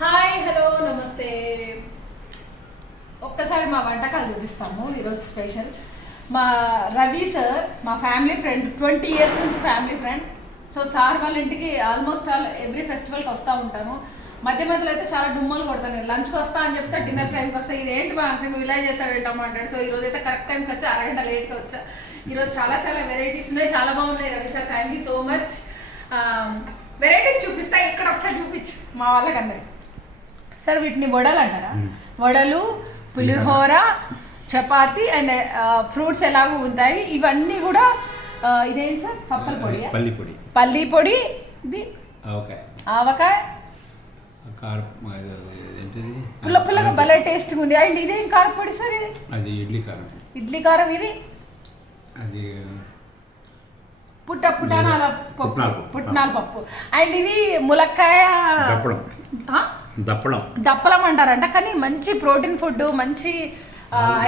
Hi hello నమస్తే. ఒక్కసారి మా వంటకాలు చూపిస్తాము. ఈరోజు స్పెషల్ మా రవి సార్ మా ఫ్యామిలీ ఫ్రెండ్, 20 years నుంచి ఫ్యామిలీ ఫ్రెండ్. సో సార్ వాళ్ళ ఇంటికి ఆల్మోస్ట్ ఎవ్రీ ఫెస్టివల్కి వస్తూ ఉంటాము. మధ్య మధ్యలో అయితే చాలా డుమ్మలు కొడతాను. లంచ్కి వస్తా అని చెప్తే డిన్నర్ టైంకి వస్తా. ఇదేంటి మా నువ్వు ఇలా చేస్తావు ఏంటమ్మా అంటాడు. సో ఈరోజు అయితే కరెక్ట్ టైంకి వచ్చా, అరగంట లేట్గా వచ్చా. ఈరోజు చాలా చాలా వెరైటీస్ ఉన్నాయి, చాలా బాగున్నాయి. Ravi sir thank you so much. Varieties చూపిస్తా, ఇక్కడ ఒకసారి చూపించు మా వాళ్ళకి అందరికి. సార్ వీటిని వడలు అంటారా? వడలు, పులిహోర, చపాతి అండ్ ఫ్రూట్స్ ఎలాగో ఉంటాయి. ఇవన్నీ కూడా ఇదేంటి సార్? పప్పల పొడి, పల్లి పొడి, ఇది ఆవకాయ, పుల్ల పుల్లగా భలే టేస్ట్గా ఉంది. అండ్ ఇదేం కారపొడి సార్? ఇది అది ఇడ్లీ కారం. ఇడ్లీ కారం. ఇది అది పుట్నాల పప్పు, పుట్నాల పప్పు. అండ్ ఇది ములక్కాయ దప్పలం అంటారంట. కానీ మంచి ప్రోటీన్ ఫుడ్, మంచి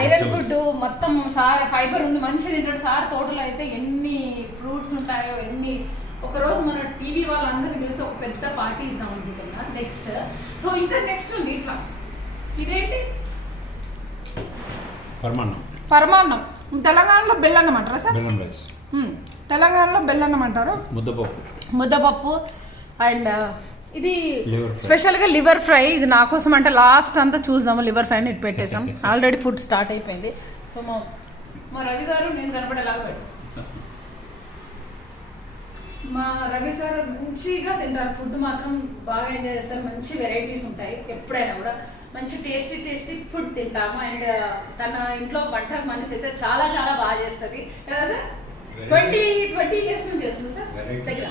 ఐరన్ ఫుడ్, మొత్తం సార్ ఫైబర్ ఉంది, మంచి తింటాడు సార్. తోటలో అయితే ఎన్ని ఫ్రూట్స్ ఉంటాయో ఎన్ని. ఒకరోజు మన టీవీ వాళ్ళందరినీ పిలిచి ఒక పెద్ద పార్టీ ఇస్తాం అనుకుంటున్నా నెక్స్ట్. సో ఇంకా నెక్స్ట్ ఉంది ఇట్లా. ఇదేంటి? పరమాన్నం. తెలంగాణలో బెల్లన్నం అంటారా సార్? తెలంగాణలో బెల్లన్నం అంటారు. ముద్దపప్పు. అండ్ ఇది స్పెషల్గా లివర్ ఫ్రై. ఇది నా కోసం అంటే లాస్ట్ అంతా చూద్దాము. లివర్ ఫ్రైని ఇటు పెట్టేసాం. ఆల్రెడీ ఫుడ్ స్టార్ట్ అయిపోయింది. సో మా రవి గారు నేను కనపడేలాగా పెట్టు. మా రవి సార్ మంచిగా తింటారు. ఫుడ్ మాత్రం బాగా ఎంజాయ్ చేస్తారు. మంచి వెరైటీస్ ఉంటాయి ఎప్పుడైనా కూడా. మంచి టేస్టీ ఫుడ్ తింటాము. అండ్ తన ఇంట్లో వంటలు మనిషి అయితే చాలా చాలా బాగా చేస్తుంది కదా సార్? 20 years నుంచి చేస్తుంది సార్ దగ్గర.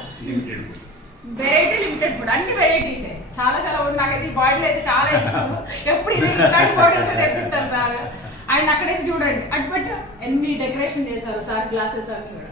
వెరైటీ లిమిటెడ్ ఫుడ్, అన్ని వెరైటీసే చాలా చాలా ఉంది. నాకైతే ఈ బాడీలో అయితే చాలా ఇష్టం. ఎప్పుడు ఇది ఇట్లాంటి బాడీస్ తెప్పిస్తారు సార్. అండ్ అక్కడైతే చూడండి అటుపట్టు ఎన్ని డెకరేషన్ చేశారు సార్. గ్లాసెస్ అన్ని కూడా